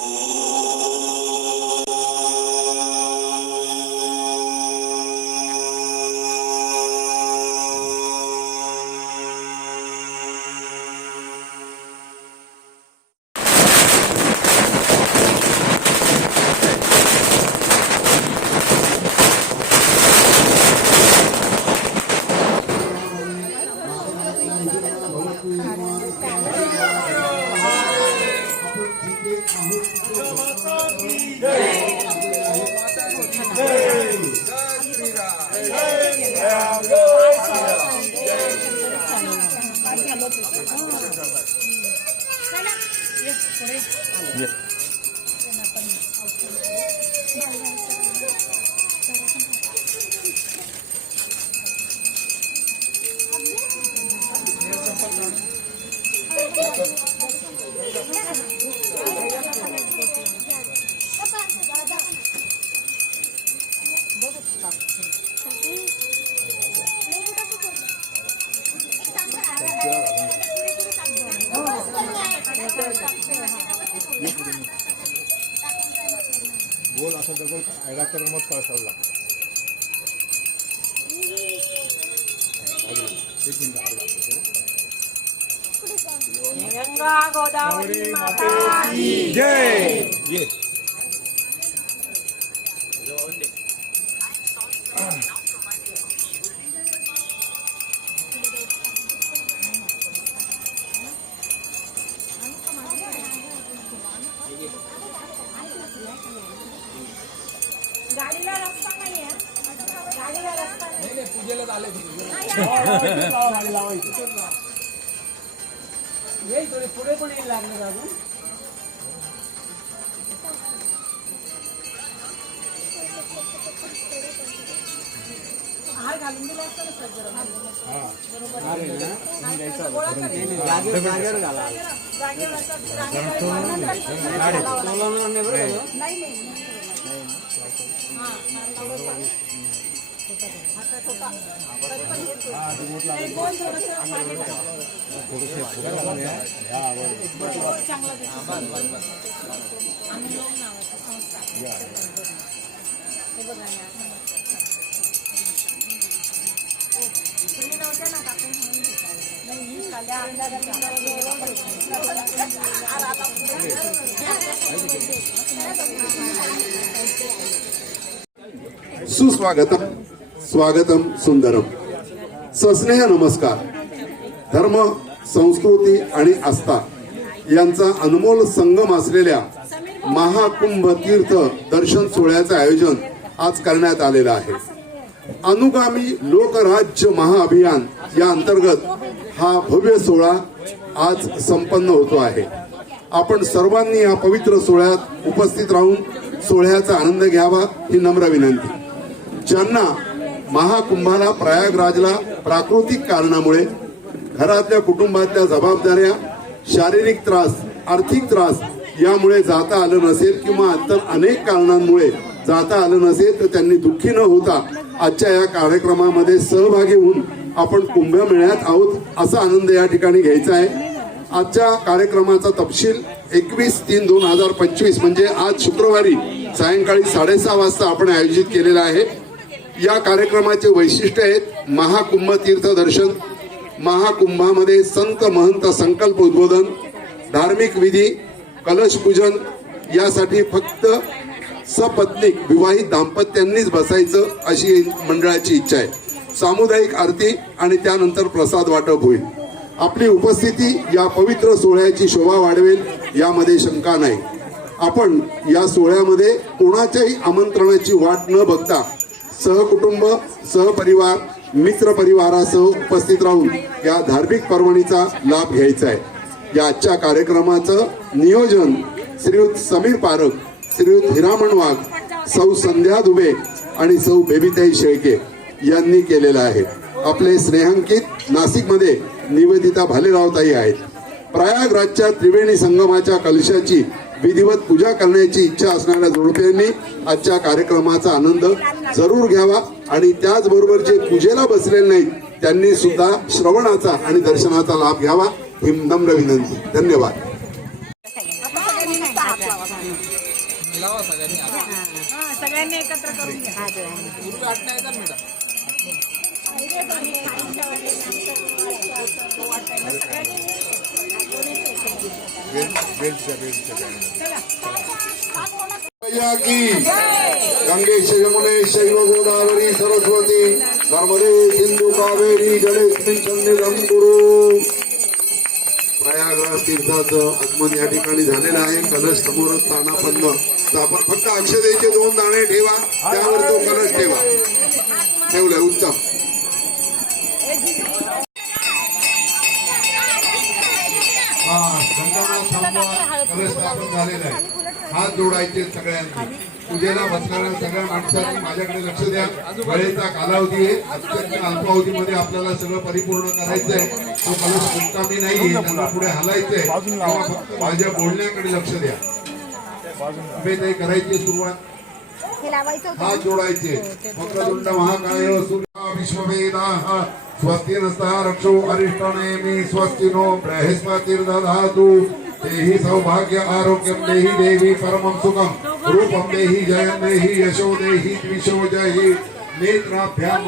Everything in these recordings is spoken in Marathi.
गोल गोदावरी माता जय ये गाडीला रस्ता नाहीये गाडीला रस्ता नाही पुढे पण येईल लागलं अजून. हार घालून दिला असता ना जागेवर नाही. हा. आता छोटा. तरी पण येतो. नाही, गोल थोडंसं पाणी टाकावं. गोल चांगला दिसतो. आम्ही लोक नावाचा संस्था. हे बघा हे असं. तुम्ही नव्हते ना काकू म्हणून भेटायला. नाही, मी काल्या अंदाजाने आला आता सुस्वागतम स्वागतम सुंदरम. सस्नेह नमस्कार. धर्म संस्कृती आणि आस्था यांचा अनमोल संगम असलेल्या महाकुंभ तीर्थ दर्शन सोहळ्याचं आयोजन आज करण्यात आलेलं आहे. अनुगामी लोकराज्य महाअभियान या अंतर्गत हा भव्य सोहळा आज संपन्न होतो आहे. आपण सर्वांनी या पवित्र सोहळ्यात उपस्थित राहून सोहळ्याचा आनंद घ्यावा ही नम्र विनंती. ज्यांना महाकुंभाला प्रयागराजला प्राकृतिक कारणामुळे घरातल्या कुटुंबातल्या जबाबदाऱ्या शारीरिक त्रास आर्थिक त्रास यामुळे जाता आलं नसेल किंवा इतर अनेक कारणांमुळे जाता आलं नसेल तर त्यांनी दुःखी न होता आजच्या या कार्यक्रमामध्ये सहभागी होऊन आपण कुंभमेळ्यात आहोत असा आनंद या ठिकाणी घ्यायचा आहे. आजच्या कार्यक्रमाचा तपशील एकवीस तीन दोन हजार पंचवीस म्हणजे आज शुक्रवारी सायंकाळी साडेसहा वाजता आपण आयोजित केलेला आहे. या कार्यक्रमाचे वैशिष्ट्य आहेत महाकुंभ तीर्थ दर्शन महाकुंभामध्ये संत महंत संकल्प उद्बोधन धार्मिक विधी कलश पूजन यासाठी फक्त सपत्नीक विवाहित दाम्पत्यांनीच बसायचं अशी मंडळाची इच्छा आहे. सामुदायिक आरती आणि त्यानंतर प्रसाद वाटप होईल. आपली उपस्थिती या पवित्र सोहळ्याची शोभा वाढवेल यामध्ये शंका नाही. आपण या सोहळ्यामध्ये कोणाच्याही आमंत्रणाची वाट न बघता सहकुटुंब सहपरिवार मित्र परिवारासह उपस्थित राहून या धार्मिक पर्वणीचा लाभ घ्यायचा आहे. या आजच्या कार्यक्रमाचं नियोजन श्रीयुत समीर पारख श्रीयुत हिरामण वाघ सौ संध्या दुबे आणि सौ बेबीताई शेळके यांनी केलेलं आहे. आपले स्नेहांकित नाशिकमध्ये निवेदिता भालेरावताई आहेत. प्रयागराजच्या त्रिवेणी संगमाच्या कलशाची विधिवत पूजा करण्याची इच्छा असणाऱ्या जोडप्यांनी आजच्या कार्यक्रमाचा आनंद जरूर घ्यावा आणि त्याचबरोबर जे पूजेला बसलेले नाहीत त्यांनी सुद्धा श्रवणाचा आणि दर्शनाचा लाभ घ्यावा. ही नम्र विनंती. धन्यवाद. हा सगळ्यांनी एकत्र करून की गंगेश यमुने शैव गोदावरी सरस्वती नर्मदे सिंधु कावेरी गणेश सन्निधम गुरु. प्रयागराज तीर्थाचं आगमन या ठिकाणी झालेलं आहे. कलश समोरच स्थानापन्न तर आपण फक्त अक्षदेचे दोन दाणे ठेवा. त्यावर तो कलश ठेवा. ठेवलंय उत्तम. संतांना थांबवा कलश स्थापन झालेला आहे. हात जोडायचे सगळ्यांनी पूजेला बसणाऱ्या सगळ्या माणसांनी माझ्याकडे लक्ष द्या. वेळेचा कालावधी आहे. अत्यंत अल्पावधीमध्ये आपल्याला सगळं परिपूर्ण करायचंय तो कलश मुक्कामी नाहीये त्यांना पुढे हलायचंय. तेव्हा फक्त माझ्या बोलण्याकडे लक्ष द्या. ताई करायची सुरुवात. हे हात जोडायचे. वक्रतुंड महाकाय सूर्य विश्ववेदाः. स्वस्ति नस्ता रक्षो अरिष्टनेमि स्वस्ति नो बृहस्पतिर्दधातु. देहि सौभाग्य आरोग्यम देहि देवी परमं सुखम रूपम देहि जयम देहि यशो देहि द्विशो जयि नेत्राभ्यां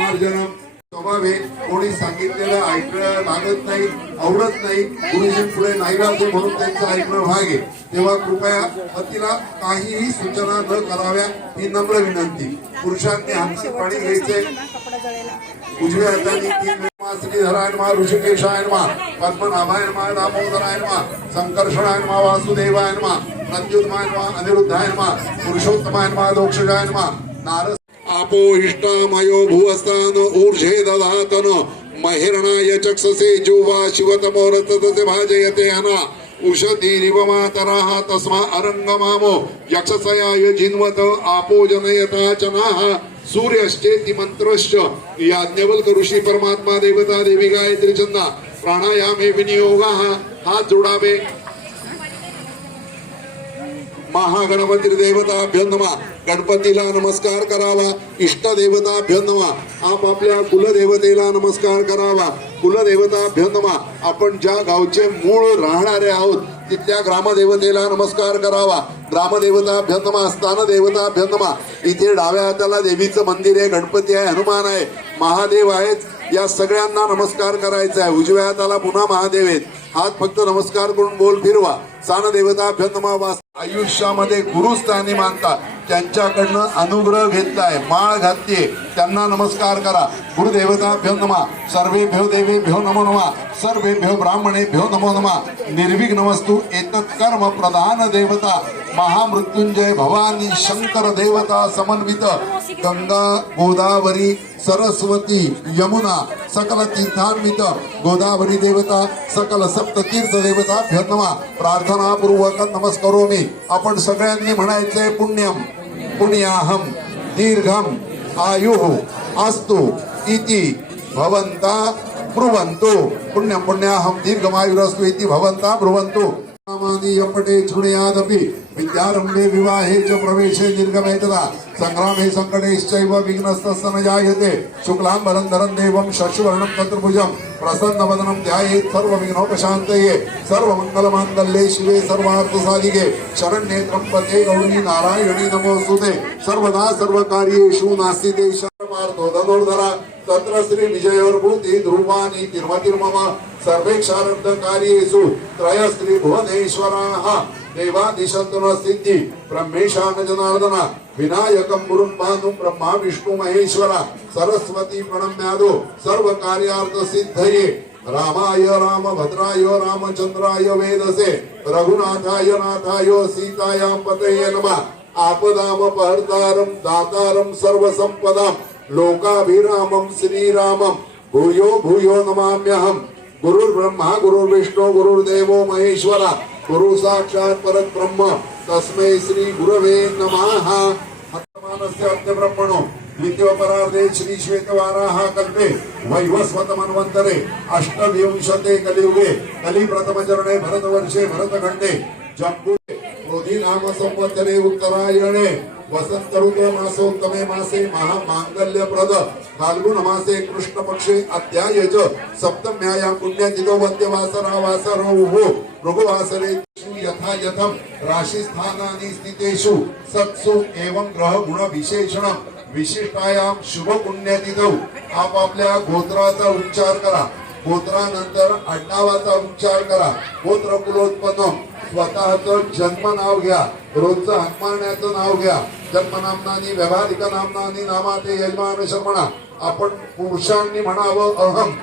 स्वभावे कोणी सांगितलेलं ऐकणं लागत नाही आवडत नाही गुरुजींपुढे नाही आहे म्हणून त्यांचं ऐकणं भाग आहे तेव्हा कृपया पतीला काहीही सूचना न कराव्या ही नम्र विनंती. पुरुषांनी हाती पाणी घ्यायचे. उजव्या हाताने तीन वेळा श्रीधरायन मा ऋषिकेशायन मा पद्मनाभायन मा दामोदरायन मा संकर्षणायन मा वासुदेवायन मा मा अनिरुद्धायन मा पुरुषोत्तमायन मा दोक्षजायन मा नारद आपो इष्टामयो भुवस्तान ऊर्जे दधातन महिरणाय चक्षसे जुवा शिवतमो रतसे भाजयते हना उषधीरिव मातराः तस्मा अरङ्गमामो यक्षसयाय जिन्वत आपो जनयता च चनाः सूर्यश्चेति मंत्रश्च याज्ञवल्क ऋषी परमात्मा देवता देवी गायत्री चंदा प्राणायामे विनियोगाः. हात जोडावे. महागणपती देवता नमा. गणपतीला नमस्कार करावा. इष्ट देवता आप आपापल्या कुलदेवतेला नमस्कार करावा. कुलदेवता नमा. आपण ज्या गावचे मूळ राहणारे आहोत तिथल्या ग्रामदेवतेला नमस्कार करावा. ग्रामदेवता नमा स्थान देवता नमा इथे डाव्या हाताला देवीचं मंदिर आहे गणपती आहे हनुमान आहे महादेव आहेत. या सगळ्यांना नमस्कार करायचा आहे. उजव्या हाताला पुन्हा महादेव आहेत. हात फक्त नमस्कार करून बोल फिरवा. स्थान देवता भ्यनमा वास आयुष्यामध्ये गुरुस्थानी मानतात. त्यांच्याकडनं अनुग्रह घेतलाय माळ घातलीये. त्यांना नमस्कार करा. गुरुदेवता भ्यो नमा. सर्वे भ्यो देवे भ्यो नमो नमा. सर्वे भ्यो ब्राह्मणे भ्यो नमो नमा. निर्विघ्नमस्तु एतत् कर्म प्रधान देवता. महामृत्युंजय भवानी शंकर देवता समन्वित. गंगा गोदावरी सरस्वती यमुना सकल तीर्थान्वित. गोदावरी देवता सकल सप्त तीर्थ देवता नमा. प्रार्थनापूर्वक नमस्कारो मी आपण सगळ्यांनी म्हणायचंय पुण्यम. पुण्याहम. दीर्घम. आयुः अस्तु इति भवन्ता ब्रुवन्तु। पुण्यं पुण्याहं दीर्घमायुरस्तु इति भवन्ता ब्रुवन्तु। पटे शृणुयादपि विद्यारंभे विवाहे च प्रवेशे निर्गमेतदा संग्रामे संकटेश्चैव विघ्नस्तस्य न जायते. शुक्लाम्बरं देवं शशुवर्णं तत्रभुजं प्रसन्नवदनं ध्यायेत् सर्वविघ्नोपशान्तये. सर्वमङ्गलमाङ्गल्ये शिवे सर्वार्थसाधिके. शरण्ये त्र्यम्बके गौरी नारायणी नमोऽस्तुते सर्वदा सर्वकार्येषु नास्ति ते शर्मार्थो धनुर्धरा. तत्र श्री विजयोर्भूती ध्रुवानी तिर्मतिर्मम. सर्वेक्षारब्धकार्येषु त्रयस्त्रिभुवनेश्वराः. त्रय श्री ब्रह्मेशान विनायकं गुरुं ब्रह्मा विष्णु महेश्वर सरस्वती प्रणम्यादो सर्व कार्यार्थ सिद्धये रामाय रामभद्राय रामचंद्राय वेदसे रघुनाथाय नाथाय सीतायां पतये नमः आपदामपहर्तारं दातारं सर्वसम्पदां लोकाभिरामं श्रीरामं भूयो भूयो नमाम्यहं गुरुर्ब्रह्मा गुरुर्विष्णु गुरुर्देवो महेश्वरा गुरु परत ब्रह्म तस्मै श्री गुरवे नमः। हतमानस्य अद्यब्रह्मणो द्वितीयपरार्धे श्री श्वेतवाराः कल्पे। वैवस्वतमन्वन्तरे। अष्टविंशते कलियुगे। कलिप्रथमचरणे भरतवर्षे भरतखण्डे। जम्बूे क्रोधी नाम संवत्सरे उत्तरायणे। वसंत ऋतु मासोत्तमे मासे महामांगल्य प्रद फाल्गुन मासे कृष्ण पक्षे अध्याय च सप्तम्यायां पुण्यतिथो वद्यवासरा वासरो उभो मृगवासरे यथा यथम राशिस्थानानि स्थितेषु सत्सु एवं ग्रह गुण विशेषण विशिष्टायाम शुभ पुण्यतिथौ आपापल्या गोत्राचा उच्चार करा. गोत्रानंतर आडनावाचा उच्चार करा. गोत्र कुलोत्पन्न स्वतःचं जन्म नाव घ्या. रोजचं हनुमानाचं नाव घ्या. जन्मनामनानी व्यावहारिक नामनानी नामाते यजमानुष म्हणा आपण पुरुषांनी म्हणावं अहम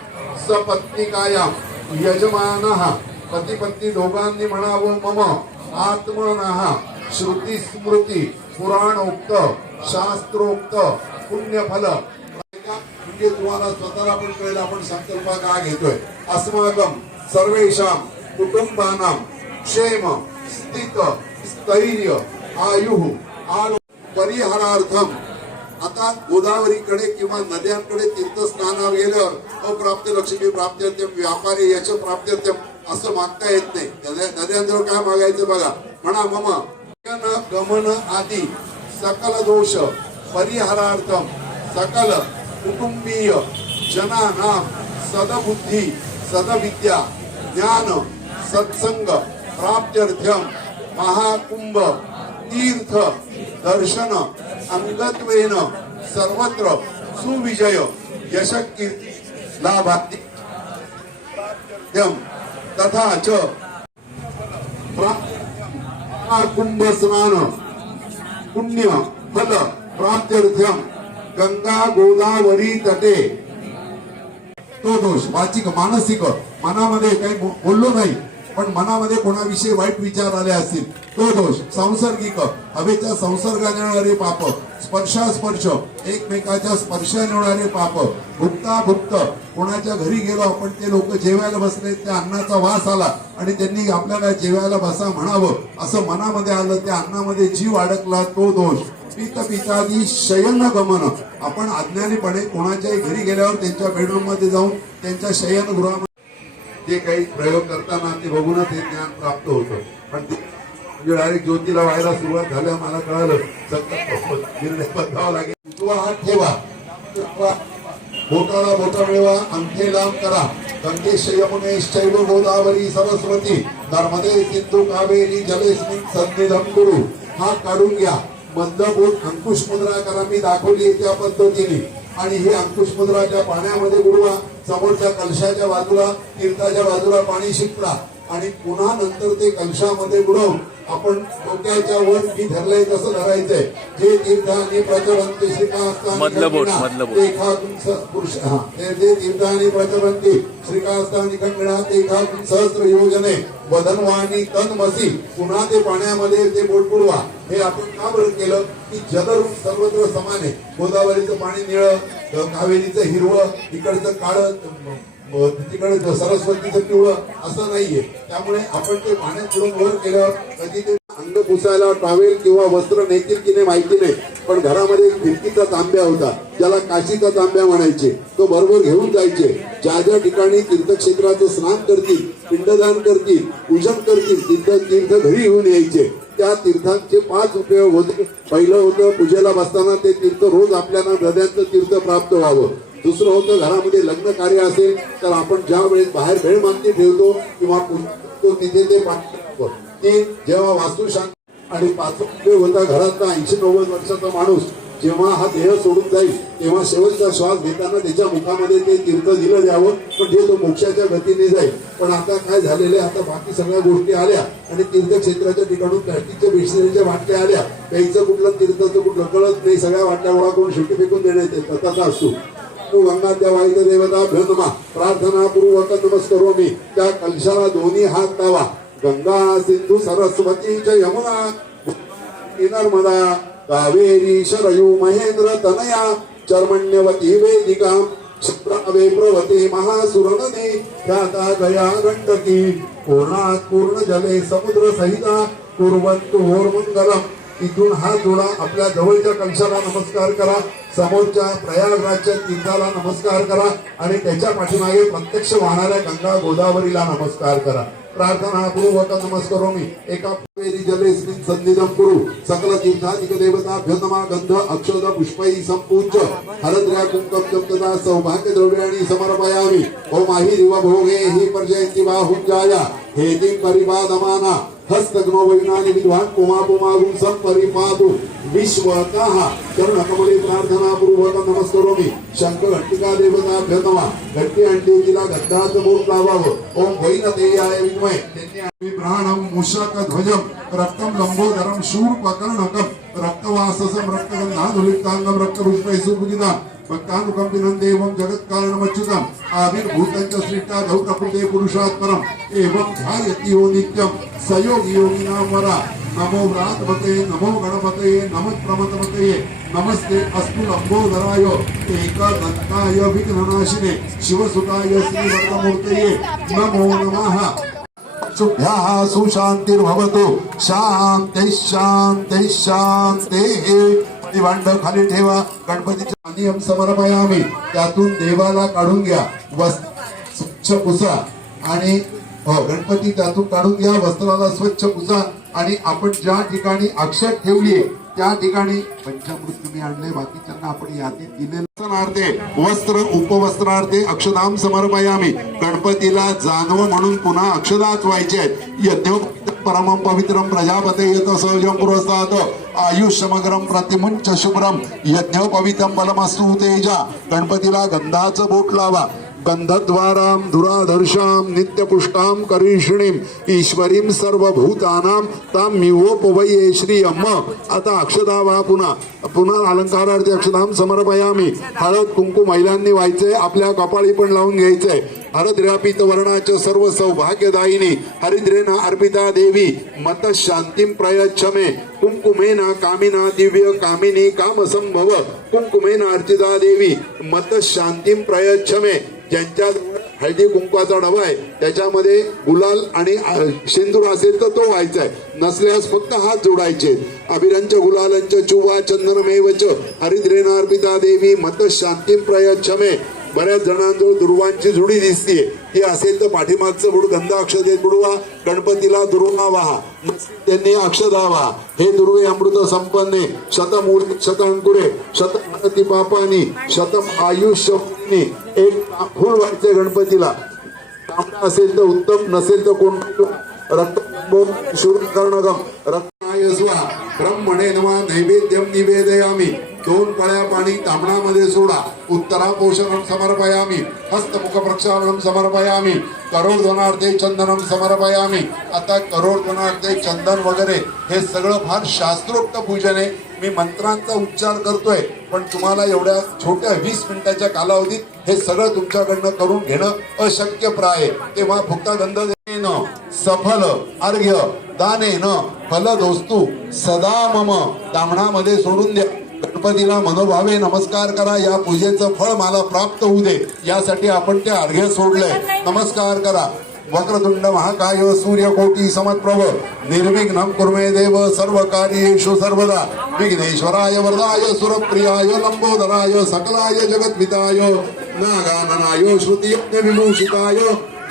सपत्निकायाम यजमान. पती पत्नी दोघांनी म्हणावं मम. आत्मनहा श्रुती स्मृती. पुराणोक्त. शास्त्रोक्त. पुण्यफल. म्हणजे तुम्हाला स्वतःला पण कळेल आपण संकल्प का घेतोय. अस्माकम सर्वेषां कुटुंबानां क्षेम स्थित स्थैर्य आयुः आणि परिहारार्थम आता गोदावरीकडे किंवा नद्यांकडे तीर्थस्नाना गेलं अप्राप्त लक्ष्मी प्राप्त्यर्थम व्यापारी यश प्राप्त्यर्थम असं मागता येत नाही. नद्यांजवळ काय मागायचं बघा. म्हणा मम गमन आदी सकल दोष परिहारार्थम सकल कुटुंबीय जनानां सदबुद्धी सदविद्या ज्ञान सत्संग प्राप्त्यर्थम महाकुंभ तीर्थ दर्शन अंगत्वेन सर्वत्र सुविजय यशकीर्ती लाभार्थी तथा च कुंभ स्नान पुण्य फल प्राप्त्यर्थम गंगा गोदावरी तटे. तो दोष वाचिक मानसिक मनामध्ये काही बोललो नाही. पण मनामध्ये कोणाविषयी वाईट विचार आले असतील तो दोष. सांसर्गिक. हवेच्या संसर्गाने होणारे पाप. स्पर्शास्पर्श. एकमेकाच्या स्पर्शाने होणारे पाप. भुक्ता भुक्त. कोणाच्या घरी गेलो आपण ते लोक जेवायला बसले त्या अन्नाचा वास आला आणि त्यांनी आपल्याला जेवायला बसा म्हणावं असं मनामध्ये आलं त्या अन्नामध्ये जीव अडकला तो दोष. पित पितादी शयन गमन. आपण अज्ञानीपणे कोणाच्याही घरी गेल्यावर त्यांच्या बेडरूममध्ये जाऊन त्यांच्या शयनगृहामध्ये जे काही प्रयोग करताना ते बघूनच हे ज्ञान प्राप्त होतं. पण ते म्हणजे डायरेक्ट ज्योतीला व्हायला सुरुवात झाल्या मला कळालं सतत निर्णय बदलावा लागेल. किंवा हात ठेवा. बोटाला बोटा मिळवा. अंगठे लांब करा. गंगेश यमुनेश चैव गोदावरी सरस्वती. नर्मदे सिंधू कावेरी जलेस्मिन सन्निधम गुरु हात काढून घ्या. मंद बोट अंकुश मुद्रा करा. मी दाखवली त्या पद्धतीने. आणि हे अंकुश मुद्राच्या पाण्यामध्ये बुडवा. समोरच्या कलशाच्या बाजूला तीर्थाच्या बाजूला पाणी शिपडा आणि पुन्हा नंतर ते कलशामध्ये बुडवून आपण डोक्याच्या वर मी धरलंय तसं धरायचंय. जे तीर्थाने प्रचलंते श्रीकास्तानी स- पुरुष हा ते तीर्थाने प्रचलंते श्रीकास्तानी खंडिणा ते एकाकुं सहस्र योजने वदनवाणी तन्मसी पुन्हा ते पाण्यामध्ये ते बोट बुडवा. हे आपण का बरं केलं? की जलरूप सर्वत्र समान आहे. गोदावरीचं पाणी निळं कावेरीचं हिरवं इकडचं काळं तिकडे सरस्वतीचं पिवळं असं नाहीये. त्यामुळे आपण ते पाण्यात पुढून वर केलं कधी ते अंग पुसायला टॉवेल किंवा वस्त्र नेतील की नाही माहिती नाही. पण घरामध्ये एक फिरकीचा तांब्या होता. ज्याला काशीचा तांब्या म्हणायचे. तो बरोबर घेऊन जायचे. ज्या ज्या ठिकाणी तीर्थक्षेत्राचं स्नान करतील पिंडदान करतील पूजन करतील तिथं तीर्थ घरी घेऊन यायचे. त्या तीर्थांचे पाच उपयोग होते पहिलं होतं पूजेला बसताना ते तीर्थ रोज आपल्याला नद्यांचं तीर्थ प्राप्त व्हावं दुसरं होतं घरामध्ये लग्न कार्य असेल तर आपण ज्या वेळेस बाहेर भेळ मागणी ठेवतो किंवा तो तिथे ते ती टाकतो. ते जेव्हा वास्तुशांत आणि पाच उपयोग होता घरातला ऐंशी नव्वद वर्षाचा माणूस जेव्हा हा देह सोडून जाईल तेव्हा शेवटचा श्वास घेताना त्याच्या मुखामध्ये ते तीर्थ दिलं द्यावं हे तो मोक्षाच्या गतीने जाईल. पण आता काय झालेलं आहे आता बाकी सगळ्या गोष्टी आल्या आणि तीर्थक्षेत्राच्या ठिकाणून प्लास्टिकच्या बिस्लरीच्या बाटल्या आल्या. प्यायचं कुठलं तीर्थचं कुठलं कळत नाही सगळ्या बाटल्या गोळा करून शेवटी फेकून देण्यात येतात तसा असतो. तू गंगा देवाईत देवता भ्यनमा प्रार्थना पूर्वक नमस्करो मी. त्या कलशाला दोन्ही हात लावा. गंगा सिंधू सरस्वती च यमुना नर्मदा कावेरी शरयू महेंद्र तनया चर्मण्यवती वेदिका शुक्रावे प्रवते महासुरनदी ख्याता गया गंडकी पूर्णात पूर्ण जले समुद्र सहिता कुर्वंतु होर्मंगलम. इथून हात जोडा आपल्या जवळच्या कक्षाला नमस्कार करा समोरच्या प्रयागराजच्या तीर्थाला नमस्कार करा आणि त्याच्या पाठीमागे प्रत्यक्ष वाहणाऱ्या गंगा गोदावरीला नमस्कार करा. प्रार्थना पूर्वक नमस्करोमि. एका जले जलेस्मिन् सन्निधं कुरु सकल तीर्थाधिक देवता नमः गंध अक्षत पुष्पैः सम्पूज्य हरद्र्या कुङ्कं तथा सौभाग्य द्रव्याणि समर्पयामि. ओम आहिरिव भोगे हि पर्जयन्ति बाहुञ्जाया हेतिं परिपादमाना. हस्तग्नो वैनानि विद्वान् पुमापुमागुं सम्परिपातु विश्वतः करुणकमले प्रार्थनापूर्वक नमस्करोमि। शंख घंटिका देवताभ्यो नमः घंटी अंडी तिला गंधाचं बोट लावावं ओम वैनतेयाय विद्महे। त्यांनी आम्ही प्राणम मूषक ध्वजम रक्तम लंबोदरम शूर्पकर्णकम रक्तवाससं रक्तगंधाधुलिप्तांगम रक्तपुष्पै भक्तानुकम भक्तानुकंपिनं देवं जगत्कारणमच्युतम् आविर्भूतञ्च सृष्टा धौ प्रकृते पुरुषात्परम्। एवं ध्यायति यो नित्यं सयोगी योगिनां वरा। नमो व्रातपते नमो गणपते नमः प्रमतपते नमस्ते अस्तु लंबोदराय एकदन्ताय विघ्ननाशिने शिवसुताय श्रीवर्णमूर्तये नमो नमः। शुभ्याः सुशांतीर्भवतु शान्तिः शान्तिः शान्तिः। भांड खाली ठेवा गणपतीच्या नियम समर्पयामी त्यातून देवाला काढून घ्या स्वच्छ पुसा आणि हो गणपती त्यातून काढून घ्या वस्त्राला स्वच्छ पुसा आणि आपण ज्या ठिकाणी अक्षर ठेवली त्या ठिकाणी पंचामृत तुम्ही आणले बाकीच्यांना आपण यादीत दिलेले अर्धे वस्त्र उपवस्त्रार्थे अक्षदाम समर्पयामी. गणपतीला जानव म्हणून पुन्हा अक्षदात व्हायचे आहेत. यज्ञ परमं पवित्रं प्रजापते यत सहजं पुरस्तात्. आयुष्यमग्रम प्रतिमुंच शुभ्रम यज्ञ पवित्रम बलमस्तु तेजा. गणपतीला गंधाचं बोट लावा. गंधद्वारां नित्यपुष्टाम नित्यपुष्टां करीषिणीं ईश्वरीं सर्वभूतानां तां मिवोपवये श्री अम्म। आता अक्षदा वा पुन्हा। पुन्हा अलंकारार्थी अक्षदाम समर्पयामी। हळद कुंकू महिलांनी व्हायचंय आपल्या कपाळी पण लावून घ्यायचंय हरद्रापित वर्णाच्या सर्व सौभाग्यदायिनी हरिद्रेन अर्पिता देवी मत शांतीम प्रयच्छमे। कुंकुमेना कामिना दिव्य कामिनी कामसंभव। कुंकुमेना अर्चिता देवी मत शांतीम प्रयच्छमे। ज्यांच्या हळदी कुंकवाचा डबा आहे त्याच्यामध्ये गुलाल आणि अ, शेंदूर असेल तर तो व्हायचा आहे. नसल्यास फक्त हात जोडायचे अभिरंच गुलालंच चुवा चंदनमेवच हरिद्रेनार्पिता देवी मत शांतीं प्रयच्छमे. बऱ्याच जणांजवळ दुर्वांची जुडी दिसते ती असेल तर पाठीमागचं बुड गंध अक्षदेत बुडवा गणपतीला दुर्वा वाहा. त्यांनी अक्षदा वाहा. हे दुर्वे अमृत संपन्ने. शतमूर्ती शत अंकुरे शत पापानी. शतम आयुष्य एक फुल व्हायचे गणपतीला. तांबडा असेल तर उत्तम नसेल तर कोण रक्त शूर्कर्णगम रत्नाय स्वा ब्रह्मणे नवा नैवेद्यम निवेदयामी. दोन पळ्या पाणी तांबणामध्ये सोडा. उत्तरा पोषणम समर्पयामी. हस्तमुख प्रक्षालनम समर्पयामी. करोडधनार्थे चंदनम समर्पयामी. आता करोडधनार्थे चंदन वगैरे हे सगळं फार शास्त्रोक्त पूजन आहे. मी मंत्रांचा उच्चार करतोय पण तुम्हाला एवढ्या छोट्या वीस मिनिटाच्या कालावधीत हे सगळं तुमच्याकडनं करून घेणं अशक्य प्राय. तेव्हा फुक्ता गंध देण सफल अर्घ्य दानेन फलदोस्तू सदा मम. दामणामध्ये सोडून द्या. गणपतीला मनोभावे नमस्कार करा. या पूजेचं फळ मला प्राप्त होऊ दे. यासाठी आपण ते अर्घ्य सोडलंय. नमस्कार करा. वक्रतुंड महाकाय सूर्यकोटी समत्प्रभ निर्विघ्नं कुर्मे देव सर्व कार्येषु सर्वदा। विघ्नेश्वराय वरदाय सुरप्रियाय लंबोदराय सकलाय जगद्विताय नागाननाय श्रुतियज्ञ विभूषिताय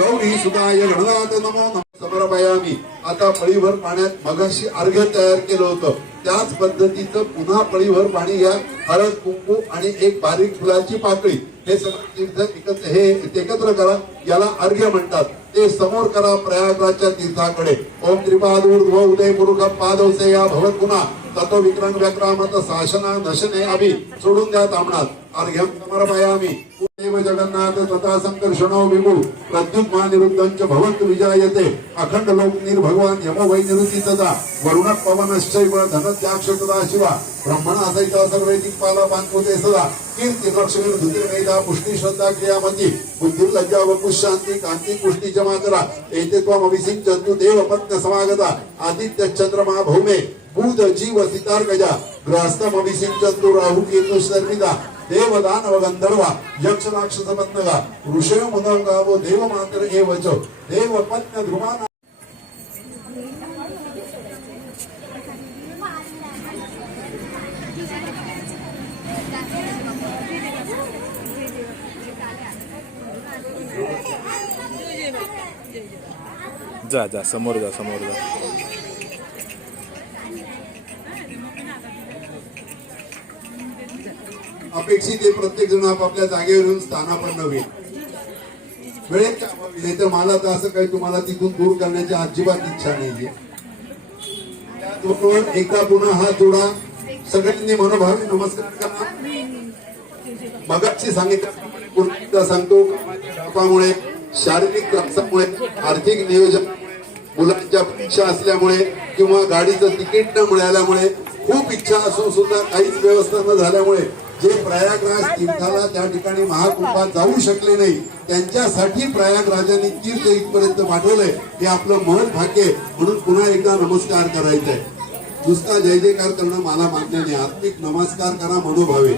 गौरी सुताय गणनाथ नमो नमः। समर्पयामी आता पळीभर पाण्यात मगाशी अर्घ्य तयार केलं होतं. त्याच पद्धतीचं पुन्हा पळीभर पाणी घ्या. हळद कुंकू आणि एक बारीक फुलाची पाकळी. हे सगळं हे एकत्र करा. याला अर्घ्य म्हणतात. ते समोर करा प्रयागराजच्या तीर्थाकडे. ओम त्रिपादूर्ध्व उदय पुरुष पादवसे या भवत पुन्हा. ततो विक्रम व्यक्रामत शासना नशने आम्ही सोडून द्या तांबणात अर्घ्यम समर्पयामी देव जगन्नाथ तथा संकर्षणो विभू प्रद्युत निरुद्धंच भवंत विजायते. अखंड लोक निर्भगवान यमो वै निरुती तथा. वरुण पवनश्चैव धनत्याक्ष तदा शिवा. ब्रह्मणा सहिता सर्वे पाला बांधवते सदा. कीर्ती लक्ष्मी धुतीर पुष्टी श्रद्धा क्रियामती. बुद्धी लज्जा व शांती कांती पुष्टी जमा करा. एते त्वम अभिसिंचन्तु देव पत्न समागता. आदित्य चंद्रमा भौमे. बुध जीव सितार गजा. ग्रहस्थम अभिसिंचन्तु राहु केतु सर्विदा. देव दानव गंधर्वा यक्ष राक्षस बंधगा ऋषय मुदंगा देव मात्र एवच. देव पत्न ध्रुवाना जा जा समोर जा समोर जा. अपेक्षित आहे प्रत्येक जण आपापल्या जागेवर येऊन स्थानापन्न होईल. वेळेत नाही तर मला तर असं काही तुम्हाला तिथून दूर करण्याची अजिबात इच्छा नाहीये. त्याचबरोबर एकदा पुन्हा हा जोडा. सगळ्यांनी मनोभावे नमस्कार करा. मगाशी सांगितल्याप्रमाणे सांगतो कामामुळे शारीरिक त्रासामुळे आर्थिक नियोजन मुलांच्या परीक्षा असल्यामुळे किंवा गाडीचं तिकीट न मिळाल्यामुळे खूप इच्छा असून सुद्धा काहीच व्यवस्था न झाल्यामुळे जे प्रयागराज तीर्थाला त्या ठिकाणी महाकुंभात जाऊ शकले नाही त्यांच्यासाठी प्रयागराजांनी तीर्थ इथपर्यंत पाठवलंय. हे आपलं मन भाग्य म्हणून पुन्हा एकदा नमस्कार करायचा आहे नुसता जय जयकार करणं मला मान्य नाही. आत्मिक नमस्कार करा मनोभावे.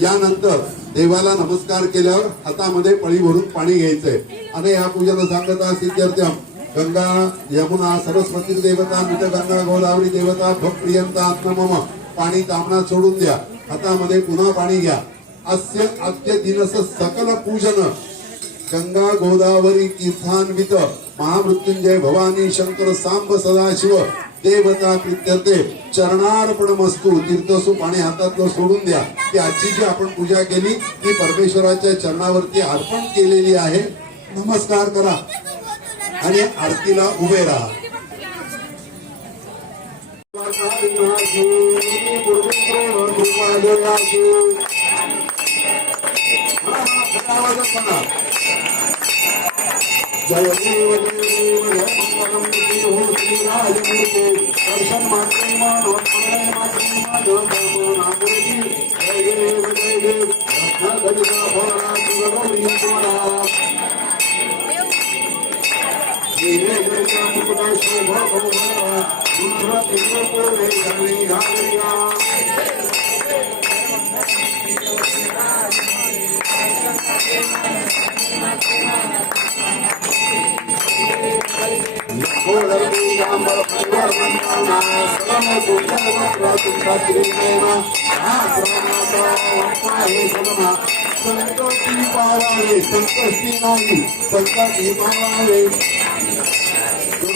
यानंतर देवाला नमस्कार केल्यावर हातामध्ये पळी भरून पाणी घ्यायचंय. आणि या पूजेला सांगत सिद्ध्यर्थ्यम गंगा यमुना सरस्वती देवता मित गंगा गोदावरी देवता भक्रियंता आत्ममम. पाणी तामणात सोडून द्या. हातामध्ये पुन्हा पाणी घ्या. अस्य आद्य दिनस सकल पूजन. गंगा गोदावरी तीर्थान्वित महामृत्युंजय भवानी शंकर सांब सदाशिव. देवता प्रित्यर्थे चरणार्पण मस्तू तीर्थसू पाणी हातातलं सोडून द्या. ती आजची जी आपण पूजा केली ती परमेश्वराच्या चरणावरती अर्पण केलेली आहे. नमस्कार करा. आणि आरतीला उभे राहा. जय देव जय देव जय मंगलम देव हो श्रीराजमूर्ते दर्शन संकष्टी नाही संकटी पावावे ओम जय गंगे माता मय जय गंगे माता मनोवंतिक भागवता ओम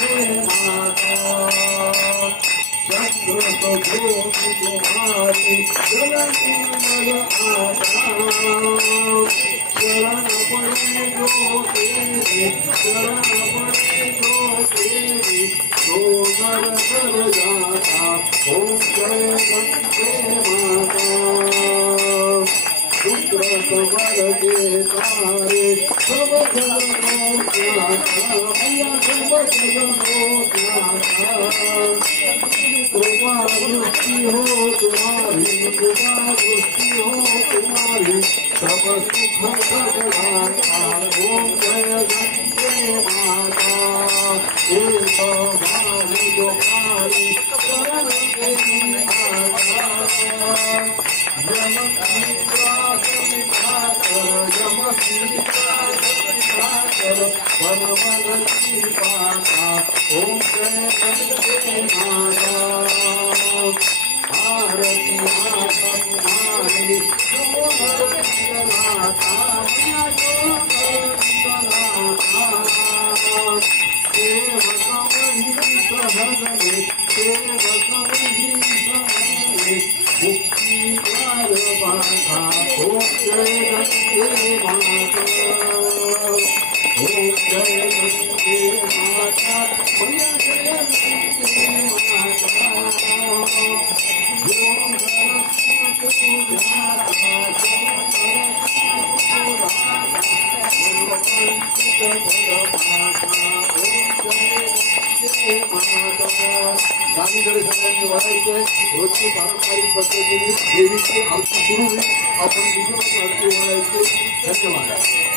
माता शुक्र कमल के तारे सब जगनो ज्ञाता मैया सब जगनो ज्ञाता कृपा दृष्टि हो तुम्हारी कृपा दृष्टि हो तुम्हारी सब सुख सदाता ओम ओम जय गाणीकडे सगळ्यांनी रोजची पारंपरिक पद्धतीने देवीची आरती सुरू होईल. आपण दुसरं आरती वळायचे धन्यवाद.